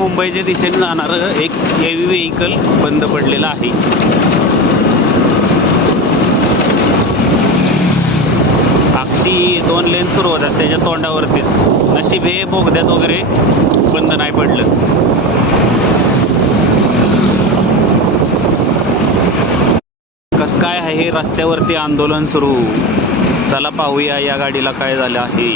मुंबईच्या दिशेने जाणारं एक हेवी व्हेकल बंद पडलेलं आहे. अक्षी 2 लेन सुरू होतात त्याच्या तोंडावरतीच. नशीब हे बोगद्यात वगैरे बंद नाही पडलं. कसं काय आहे रस्त्यावरती आंदोलन सुरू. चला पाहूया या गाडीला काय झालं आहे.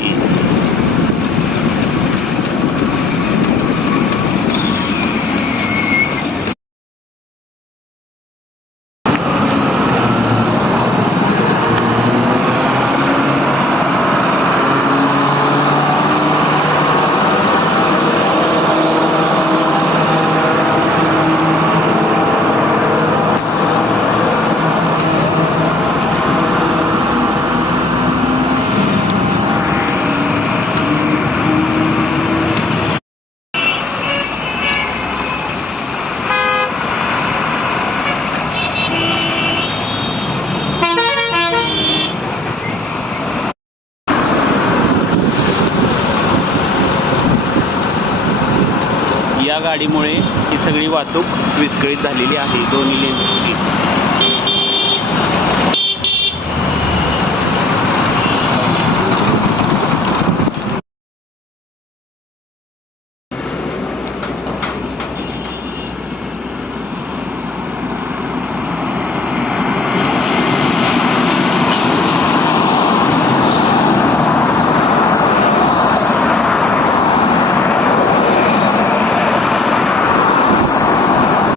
या गाडीमुळे ही सगळी वाहतूक विस्कळीत झालेली आहे दोन्ही लेनची.